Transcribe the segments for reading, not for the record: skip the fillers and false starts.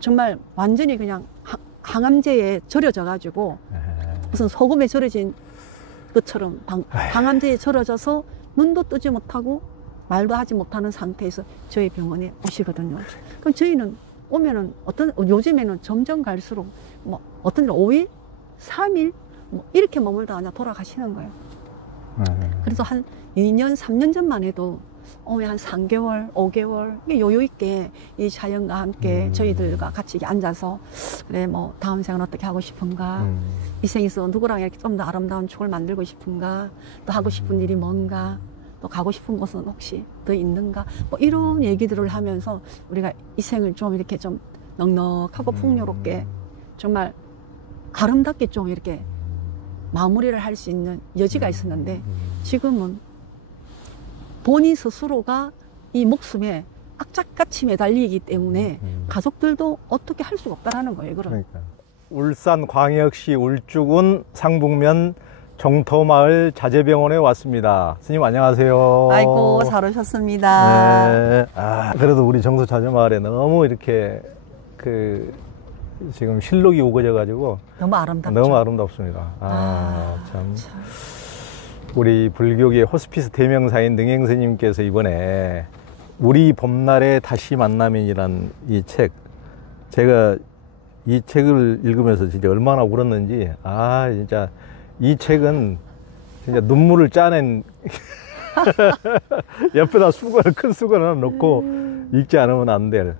정말 완전히 그냥 항암제에 절여져 가지고 무슨 소금에 절여진 것처럼 항암제에 절여져서 눈도 뜨지 못하고 말도 하지 못하는 상태에서 저희 병원에 오시거든요. 그럼 저희는 오면은 요즘에는 점점 갈수록 뭐 어떤 일 5일, 3일 뭐 이렇게 머물다 그냥 돌아가시는 거예요. 그래서 한 2년, 3년 전만 해도 오면 한 3개월, 5개월 여유 있게 이 자연과 함께 저희들과 같이 앉아서 그래 뭐 다음 생은 어떻게 하고 싶은가, 이 생에서 누구랑 이렇게 좀 더 아름다운 추억을 만들고 싶은가, 또 하고 싶은 일이 뭔가, 또 가고 싶은 곳은 혹시 더 있는가, 뭐 이런 얘기들을 하면서 우리가 이 생을 좀 이렇게 좀 넉넉하고 풍요롭게 정말 아름답게 좀 이렇게 마무리를 할 수 있는 여지가 있었는데 지금은 본인 스스로가 이 목숨에 악착같이 매달리기 때문에 가족들도 어떻게 할 수가 없다라는 거예요. 그러니까. 울산광역시 울주군 상북면 정터마을 자재병원에 왔습니다. 스님 안녕하세요. 아이고 잘 오셨습니다. 네. 그래도 우리 정서 자재마을에 너무 이렇게 지금 실록이 우거져 가지고 너무 아름답죠. 너무 아름답습니다. 참. 우리 불교계 호스피스 대명사인 능행 스님께서 이번에 우리 봄날에 다시 만나면이란 이 책, 제가 이 책을 읽으면서 진짜 얼마나 울었는지, 진짜 이 책은 진짜 눈물을 짜낸 옆에다 큰 수건을 하나 놓고 읽지 않으면 안 될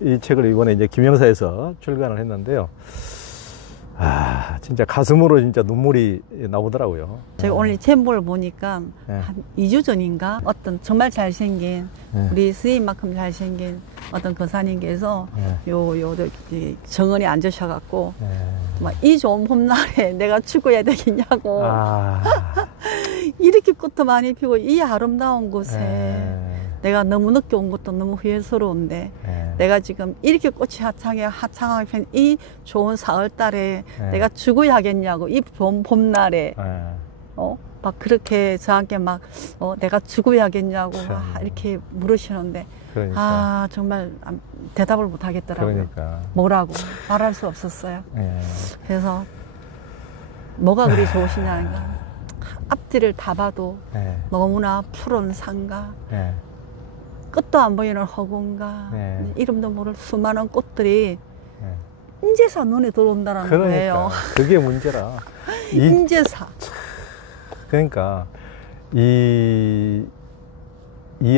이 책을 이번에 이제 김영사에서 출간을 했는데요. 진짜 가슴으로 진짜 눈물이 나오더라고요. 제가 오늘 제목을 보니까 한 2주 전인가 정말 잘생긴 우리 스님만큼 잘생긴 어떤 거사님께서 정원에 앉으셔갖고 막 이 좋은 봄날에 내가 죽어야 되겠냐고 이렇게 꽃도 많이 피고 이 아름다운 곳에 내가 너무 늦게 온 것도 너무 후회스러운데 내가 지금 이렇게 꽃이 화창하게 핀 이 좋은 4월달에 내가 죽어야 하겠냐고 이 좋은 봄날에 막 그렇게 저한테 막 내가 죽어야 하겠냐고 이렇게 물으시는데 그러니까. 정말 대답을 못 하겠더라고요. 그러니까. 뭐라고 말할 수 없었어요. 그래서 뭐가 그리 좋으시냐는 거 앞뒤를 다 봐도 너무나 푸른 산과 끝도 안 보이는 허공과 이름도 모를 수많은 꽃들이 인제서 눈에 들어온다는 거예요. 그게 문제라. 인제서. 그러니까 이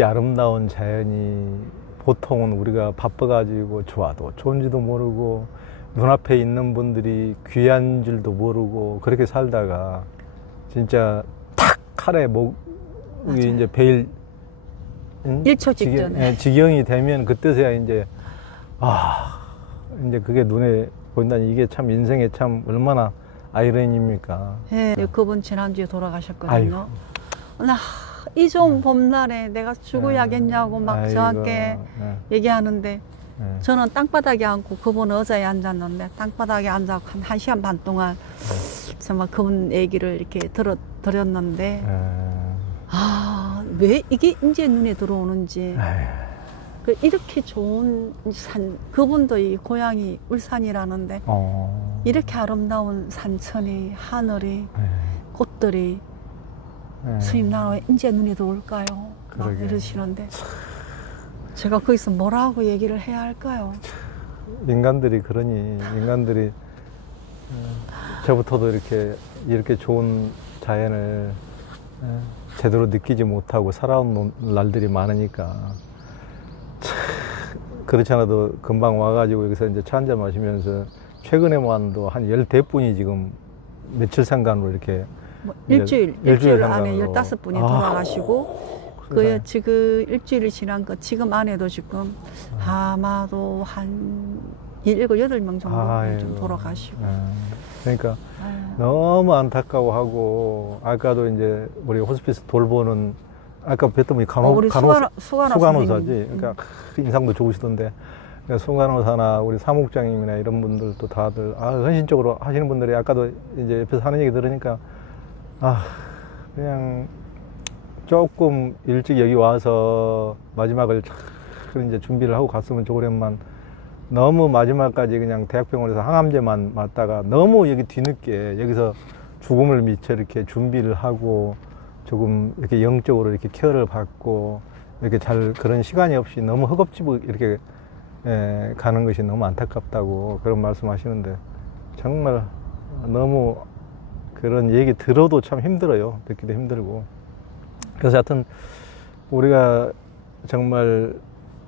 아름다운 자연이 보통은 우리가 바빠가지고 좋아도 좋은지도 모르고 눈앞에 있는 분들이 귀한 줄도 모르고 그렇게 살다가 진짜 탁 칼에 목이 이제 베일 1초 직전에 지경이 되면 그때서야 이제 이제 그게 눈에 보인다니 이게 참 인생에 참 얼마나 아이러니입니까? 그분 지난주에 돌아가셨거든요. 이 좋은 봄날에 내가 죽어야겠냐고 막 저한테 얘기하는데 저는 땅바닥에 앉고 그분 의자에 앉았는데 땅바닥에 앉아서 한 1시간 반 동안 정말 그분 얘기를 이렇게 들었는데 왜 이게 이제 눈에 들어오는지 이렇게 좋은 산 그분도 이 고향이 울산이라는데 이렇게 아름다운 산천이 하늘이 꽃들이 스님 나 왜 이제 눈에 들어올까요? 막 이러시는데 제가 거기서 뭐라고 얘기를 해야 할까요? 인간들이 저부터도 이렇게 좋은 자연을 제대로 느끼지 못하고 살아온 날들이 많으니까 그렇지 않아도 금방 와가지고 여기서 이제 차 한잔 마시면서 최근에만도 한 10대분이 지금 며칠상간으로 이렇게 일주일 안에 15분이 돌아가시고 지금 일주일이 지난 거 지금 안에도 지금 아마도 한 7, 8명 정도 좀 돌아가시고 그러니까 너무 안타까워하고 아까도 이제 우리 호스피스 돌보는 아까 뵀던 분이 수간호사지. 그러니까 인상도 좋으시던데 그러니까 수간호사나 우리 사무국장님이나 이런 분들도 다들 헌신적으로 하시는 분들이 아까도 이제 옆에서 하는 얘기 들으니까 그냥 조금 일찍 여기 와서 마지막을 이제 준비를 하고 갔으면 좋으련만 너무 마지막까지 그냥 대학병원에서 항암제만 맞다가 너무 여기 뒤늦게 여기서 죽음을 미처 이렇게 준비를 하고 조금 이렇게 영적으로 이렇게 케어를 받고 이렇게 잘 그런 시간이 없이 너무 허겁지겁 이렇게 가는 것이 너무 안타깝다고 그런 말씀 하시는데 정말 너무 그런 얘기 들어도 참 힘들어요. 듣기도 힘들고. 그래서 하여튼 우리가 정말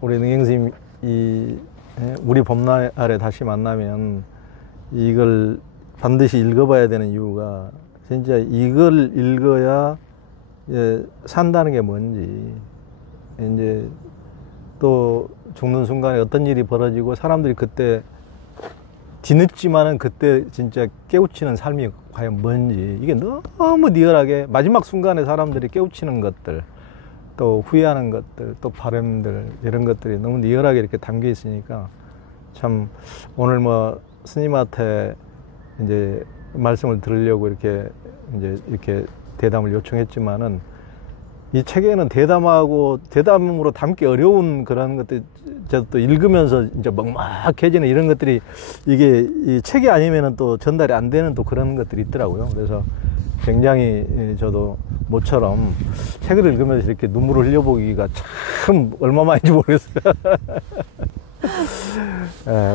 우리 능행스님 우리 봄날 아래 다시 만나면 이걸 반드시 읽어봐야 되는 이유가 진짜 이걸 읽어야 산다는 게 뭔지 이제 또 죽는 순간에 어떤 일이 벌어지고 사람들이 그때 뒤늦지만은 그때 진짜 깨우치는 삶이 과연 뭔지 이게 너무 리얼하게 마지막 순간에 사람들이 깨우치는 것들 또 후회하는 것들 또 바람들 이런 것들이 너무 리얼하게 이렇게 담겨 있으니까 참 오늘 뭐 스님한테 이제 말씀을 들으려고 이렇게 이제 이렇게 대담을 요청했지만은 이 책에는 대담으로 담기 어려운 그런 것들, 저도 또 읽으면서 이제 먹먹해지는 이런 것들이 이게 이 책이 아니면은 또 전달이 안 되는 또 그런 것들이 있더라고요. 그래서 굉장히 저도 모처럼 책을 읽으면서 이렇게 눈물을 흘려보기가 참 얼마만인지 모르겠어요.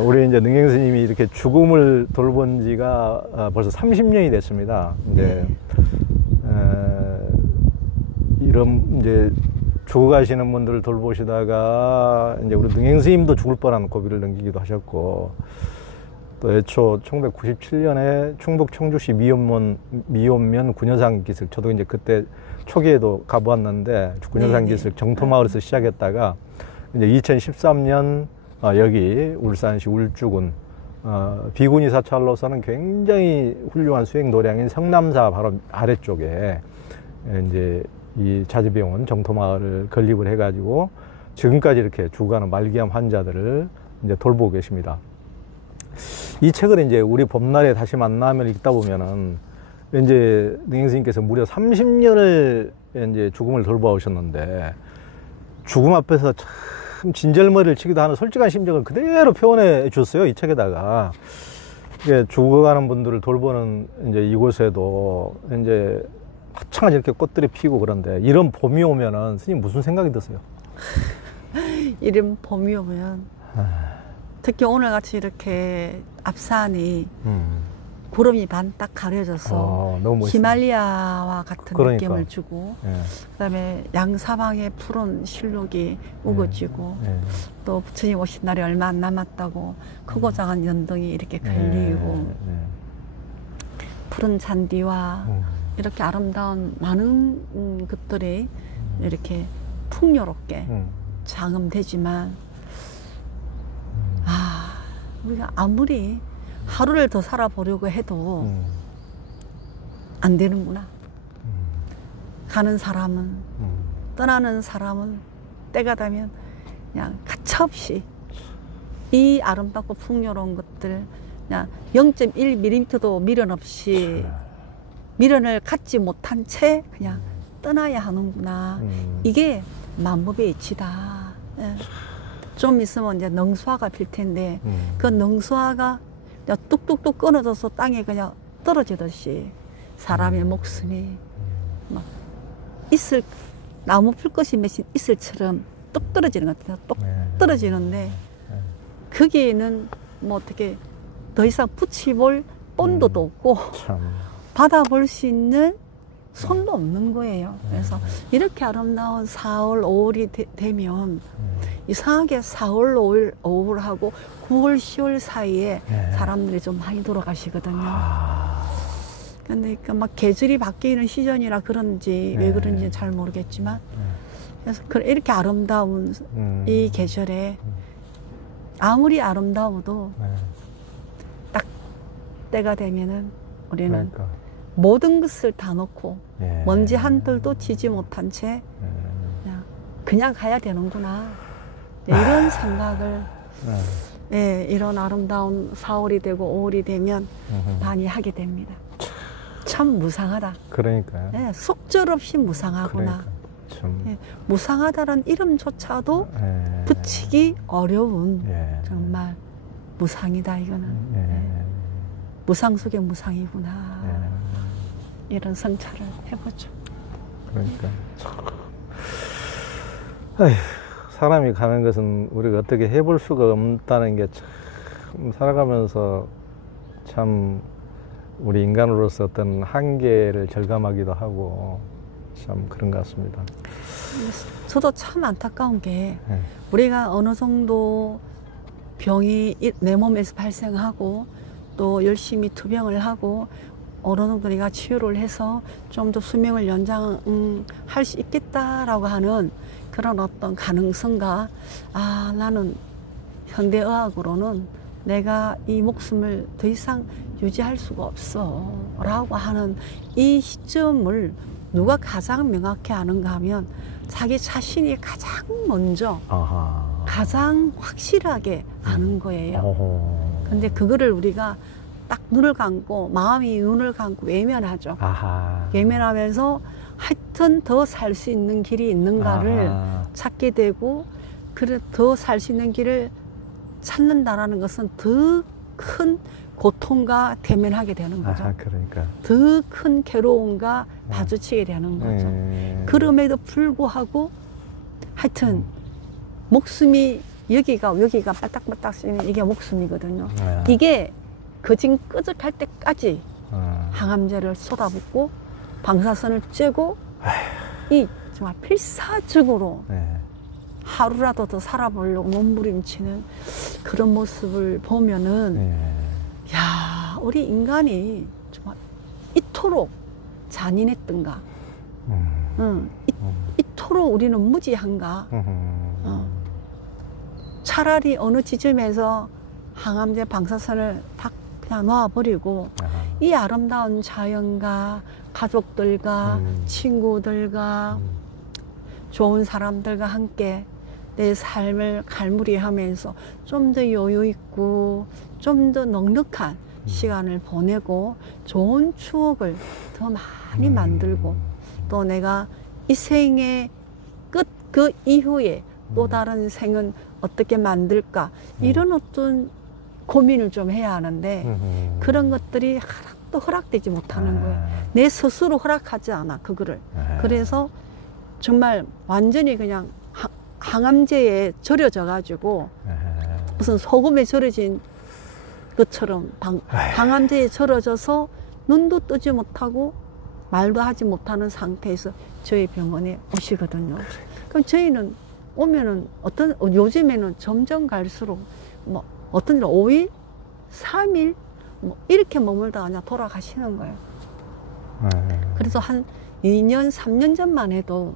우리 이제 능행 스님이 이렇게 죽음을 돌본 지가 벌써 30년이 됐습니다. 이제 이런 이제 죽어가시는 분들을 돌보시다가 이제 우리 능행 스님도 죽을 뻔한 고비를 넘기기도 하셨고 또 애초 1997년에 충북 청주시 미원면 군여산 기슭 저도 이제 그때 초기에도 가보았는데 군여산 기슭 정토마을에서 시작했다가 이제 2013년 여기 울산시 울주군 비구니 사찰로서는 굉장히 훌륭한 수행 도량인 성남사 바로 아래쪽에 이제 이 자지병원 정토마을을 건립을 해가지고 지금까지 이렇게 죽어가는 말기암 환자들을 이제 돌보고 계십니다. 이 책을 이제 우리 봄날에 다시 만나면 읽다 보면은 이제 능행 스님께서 무려 30년을 이제 죽음을 돌보셨는데 죽음 앞에서 참 진절머리를 치기도 하는 솔직한 심정을 그대로 표현해 줬어요. 이 책에다가. 죽어가는 분들을 돌보는 이제 이곳에도 이제 화창하게 이렇게 꽃들이 피고 그런데 이런 봄이 오면은 스님 무슨 생각이 드세요? 이런 봄이 오면 특히 오늘같이 이렇게 앞산이 구름이 반딱 가려져서 너무 히말리아와 같은 느낌을 주고 그다음에 양사방의 푸른 실록이 우거지고 또 부처님 오신 날이 얼마 안 남았다고 크고 작은 연등이 이렇게 걸리고 푸른 잔디와 이렇게 아름다운 많은 것들이 이렇게 풍요롭게 장엄되지만 우리가 아무리 하루를 더 살아보려고 해도 안 되는구나. 가는 사람은 떠나는 사람은 때가 되면 그냥 가차없이 이 아름답고 풍요로운 것들 그냥 0.1mm도 미련 없이 미련을 갖지 못한 채 그냥 떠나야 하는구나. 이게 만법의 이치다. 좀 있으면 이제 능수화가 필 텐데 그 능수화가 뚝뚝뚝 끊어져서 땅에 그냥 떨어지듯이 사람의 목숨이 막 이슬 나무 풀꽃이 맺힌 이슬처럼 뚝 떨어지는 것 같아요. 뚝 떨어지는데 거기에는 뭐 어떻게 더 이상 붙이볼 본도도 없고 받아볼 수 있는 손도 없는 거예요. 그래서 이렇게 아름다운 4월, 5월이 되면 이상하게 4월, 5월하고 9월, 10월 사이에 사람들이 좀 많이 돌아가시거든요. 근데 막 계절이 바뀌는 시즌이라 그런지 왜 그런지 잘 모르겠지만 그래서 이렇게 아름다운 이 계절에 아무리 아름다워도 딱 때가 되면은 우리는 모든 것을 다 놓고 먼지 한 털도 지지 못한 채 그냥 가야 되는구나 이런 생각을 이런 아름다운 4월이 되고 5월이 되면 많이 하게 됩니다. 참 무상하다. 그러니까요. 속절없이 무상하구나. 무상하다는 이름조차도 붙이기 어려운 정말 무상이다 이거는. 네. 무상 속의 무상이구나. 이런 성찰을 해보죠. 그러니까 아휴, 사람이 가는 것은 우리가 어떻게 해볼 수가 없다는 게 참 살아가면서 참 우리 인간으로서 어떤 한계를 절감하기도 하고 참 그런 것 같습니다. 저도 참 안타까운 게 우리가 어느 정도 병이 내 몸에서 발생하고 또 열심히 투병을 하고 어느 정도 우리가 치유를 해서 좀 더 수명을 연장할 수 있겠다라고 하는 그런 어떤 가능성과 나는 현대의학으로는 내가 이 목숨을 더 이상 유지할 수가 없어 라고 하는 이 시점을 누가 가장 명확히 아는가 하면 자기 자신이 가장 먼저 가장 확실하게 아는 거예요. 근데 그거를 우리가 딱 눈을 감고 마음이 눈을 감고 외면하죠. 외면하면서 하여튼 더 살 수 있는 길이 있는가를 찾게 되고 그래 더 살 수 있는 길을 찾는다라는 것은 더 큰 고통과 대면하게 되는 거죠. 그러니까. 더 큰 괴로움과 마주치게 되는 거죠. 그럼에도 불구하고 하여튼 목숨이 여기가 빨딱빨딱 쓰면 이게 목숨이거든요. 이게 거진 끄적할 때까지 항암제를 쏟아붓고 방사선을 쬐고 이 정말 필사적으로 하루라도 더 살아보려고 몸부림치는 그런 모습을 보면은 야, 우리 인간이 정말 이토록 잔인했던가 이토록 우리는 무지한가. 차라리 어느 지점에서 항암제 방사선을 딱 그냥 놔버리고 이 아름다운 자연과 가족들과 친구들과 좋은 사람들과 함께 내 삶을 갈무리하면서 좀 더 여유 있고 좀 더 넉넉한 시간을 보내고 좋은 추억을 더 많이 만들고 또 내가 이 생의 끝 그 이후에 또 다른 생은 어떻게 만들까 이런 어떤 고민을 좀 해야 하는데 그런 것들이 하나도 허락되지 못하는 거예요. 내 스스로 허락하지 않아 그거를. 그래서 정말 완전히 그냥 항암제에 절여져 가지고 무슨 소금에 절여진 것처럼 항암제에 절여져서 눈도 뜨지 못하고 말도 하지 못하는 상태에서 저희 병원에 오시거든요. 그럼 저희는 오면은 요즘에는 점점 갈수록 뭐 어떤 일 5일, 3일 뭐 이렇게 머물다 그냥 돌아가시는 거예요. 그래서 한 2년, 3년 전만 해도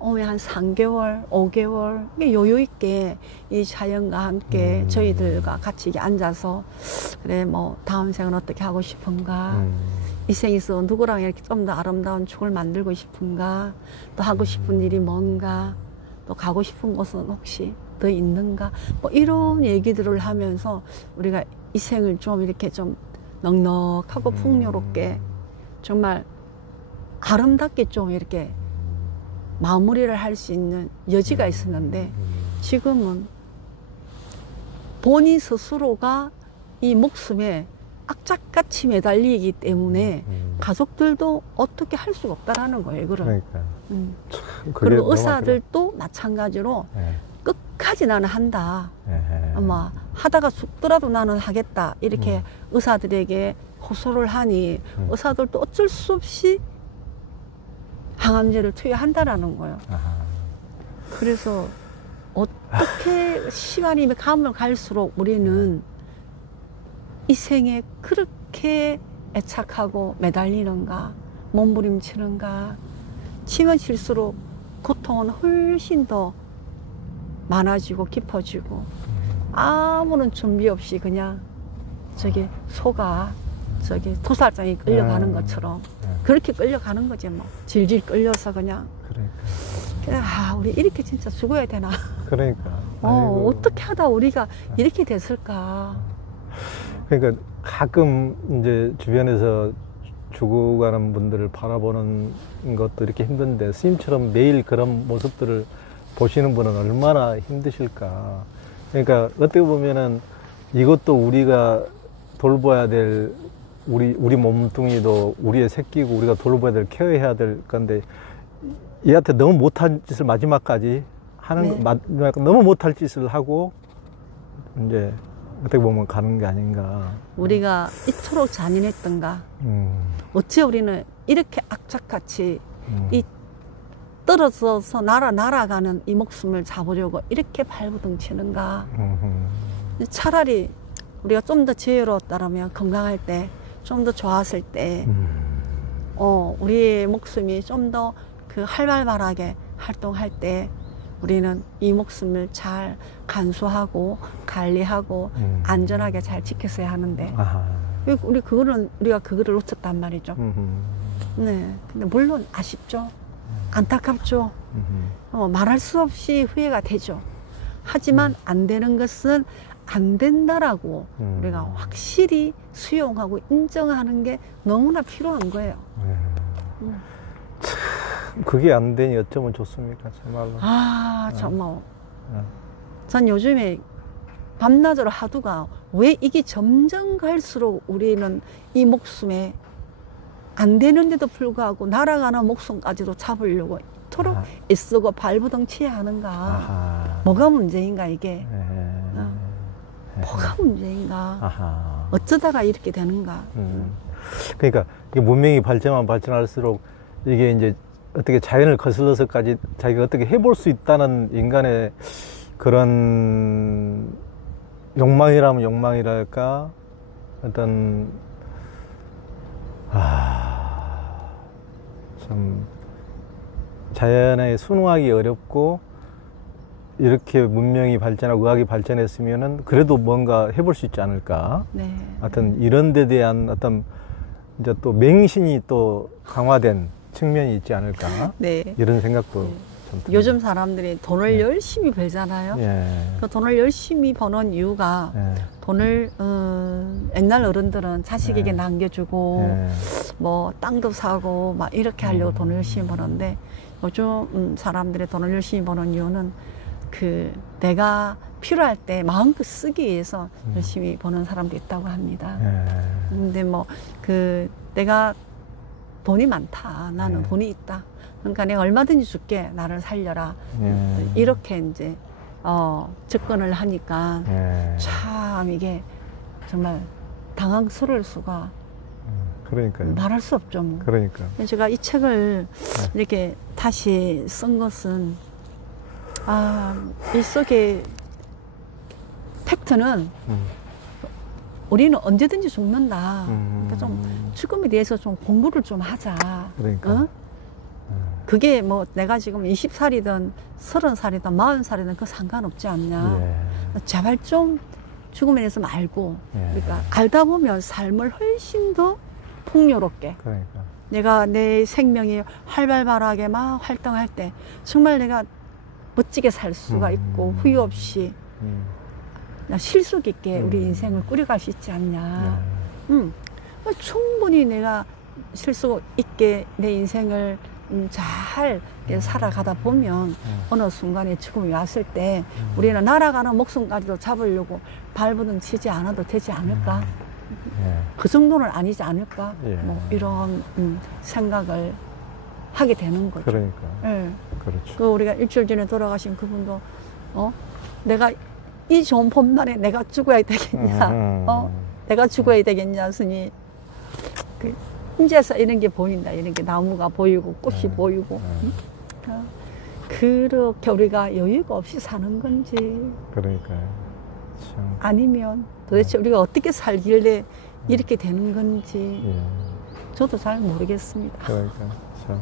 오면 한 3개월, 5개월 여유 있게 이 자연과 함께 저희들과 같이 앉아서 그래 뭐 다음 생은 어떻게 하고 싶은가 이 생에서 누구랑 이렇게 좀 더 아름다운 추억을 만들고 싶은가 또 하고 싶은 일이 뭔가 또 가고 싶은 곳은 혹시 더 있는가 뭐 이런 얘기들을 하면서 우리가 이 생을 좀 이렇게 좀 넉넉하고 풍요롭게 정말 아름답게 좀 이렇게 마무리를 할 수 있는 여지가 있었는데 지금은 본인 스스로가 이 목숨에 악착같이 매달리기 때문에 가족들도 어떻게 할 수가 없다라는 거예요. 이거를. 그리고 의사들도 마찬가지로 끝까지 나는 한다. 아마 하다가 죽더라도 나는 하겠다. 이렇게 의사들에게 호소를 하니 의사들도 어쩔 수 없이 항암제를 투여한다라는 거예요. 그래서 어떻게 시간이 가면 갈수록 우리는 이 생에 그렇게 애착하고 매달리는가, 몸부림치는가, 치면 칠수록 고통은 훨씬 더 많아지고 깊어지고 아무런 준비 없이 그냥 저기 소가 저기 도살장에 끌려가는 것처럼 그렇게 끌려가는 거지 뭐 질질 끌려서 그냥 우리 이렇게 진짜 죽어야 되나 그러니까 어떻게 하다 우리가 이렇게 됐을까. 그러니까 가끔 이제 주변에서 죽어가는 분들을 바라보는 것도 이렇게 힘든데 스님처럼 매일 그런 모습들을 보시는 분은 얼마나 힘드실까. 그러니까 어떻게 보면은 이것도 우리가 돌봐야 될 우리 몸뚱이도 우리의 새끼고 우리가 돌봐야 될 케어해야 될 건데 얘한테 너무 못할 짓을 마지막까지 하는 네. 너무 못할 짓을 하고 이제 어떻게 보면 가는 게 아닌가. 우리가 이토록 잔인했던가. 어째 우리는 이렇게 악착같이 이 떨어져서 날아가는 이 목숨을 잡으려고 이렇게 발버둥 치는가. 차라리 우리가 좀 더 지혜로웠다면 건강할 때, 좀 더 좋았을 때, 우리의 목숨이 좀 더 그 활발하게 활동할 때 우리는 이 목숨을 잘 간수하고 관리하고 안전하게 잘 지켰어야 하는데 우리가 그거를 놓쳤단 말이죠. 네, 근데 물론 아쉽죠. 안타깝죠. 말할 수 없이 후회가 되죠. 하지만 안 되는 것은 안 된다라고 우리가 확실히 수용하고 인정하는 게 너무나 필요한 거예요. 참, 그게 안 되니 어쩌면 좋습니까, 정말로. 정말. 전 요즘에 밤낮으로 하두가 왜 이게 점점 갈수록 우리는 이 목숨에 안 되는데도 불구하고 날아가는 목숨까지도 잡으려고 이토록 애쓰고 발버둥 치야 하는가. 뭐가 문제인가 이게. 뭐가 문제인가. 어쩌다가 이렇게 되는가. 그러니까 이게 문명이 발전할수록 이게 이제 어떻게 자연을 거슬러서까지 자기가 어떻게 해볼 수 있다는 인간의 그런 욕망이라면 욕망이랄까 어떤 참 자연에 순응하기 어렵고 이렇게 문명이 발전하고 의학이 발전했으면은 그래도 뭔가 해볼 수 있지 않을까. 네. 하여튼 이런 데 대한 어떤 이제 또 맹신이 또 강화된 측면이 있지 않을까. 네. 이런 생각도 좀 듭니다. 요즘 사람들이 돈을 열심히 벌잖아요. 그 돈을 열심히 버는 이유가 돈을 옛날 어른들은 자식에게 남겨주고 뭐 땅도 사고 막 이렇게 하려고 돈을 열심히 버는데 요즘 사람들이 돈을 열심히 버는 이유는 그 내가 필요할 때 마음껏 쓰기 위해서 열심히 버는 사람도 있다고 합니다. 근데 뭐 그 내가 돈이 많다. 나는 돈이 있다. 그러니까 내가 얼마든지 줄게. 나를 살려라. 이렇게 이제 접근을 하니까 참 이게 정말 당황스러울 수가 그러니까요. 말할 수 없죠. 뭐. 그러니까. 제가 이 책을 이렇게 다시 쓴 것은 이 속에 팩트는 우리는 언제든지 죽는다. 그러니까 좀 죽음에 대해서 좀 공부를 좀 하자. 그러니까. 그게 뭐 내가 지금 20살이든 30살이든 40살이든 그 상관없지 않냐. 제발 좀 죽음에 대해서 알고 그러니까 알다 보면 삶을 훨씬 더 풍요롭게 그러니까. 내가 내 생명이 활발하게 막 활동할 때 정말 내가 멋지게 살 수가 있고 후회 없이 실속 있게 우리 인생을 꾸려갈 수 있지 않냐. 충분히 내가 실속 있게 내 인생을 잘 살아가다 보면 어느 순간에 죽음이 왔을 때 우리는 날아가는 목숨까지도 잡으려고 발버둥 치지 않아도 되지 않을까. 그 정도는 아니지 않을까. 뭐 이런 생각을 하게 되는 거죠. 그러니까. 그렇죠. 그 우리가 일주일 전에 돌아가신 그분도 내가 이 좋은 봄날에 내가 죽어야 되겠냐. 내가 죽어야 되겠냐. 스니 그 인제서 이런 게 보인다. 이런 게 나무가 보이고 꽃이 보이고. 그렇게 우리가 여유가 없이 사는 건지. 그러니까요. 참. 아니면 도대체 우리가 어떻게 살길래 이렇게 되는 건지. 저도 잘 모르겠습니다. 그러니까 참.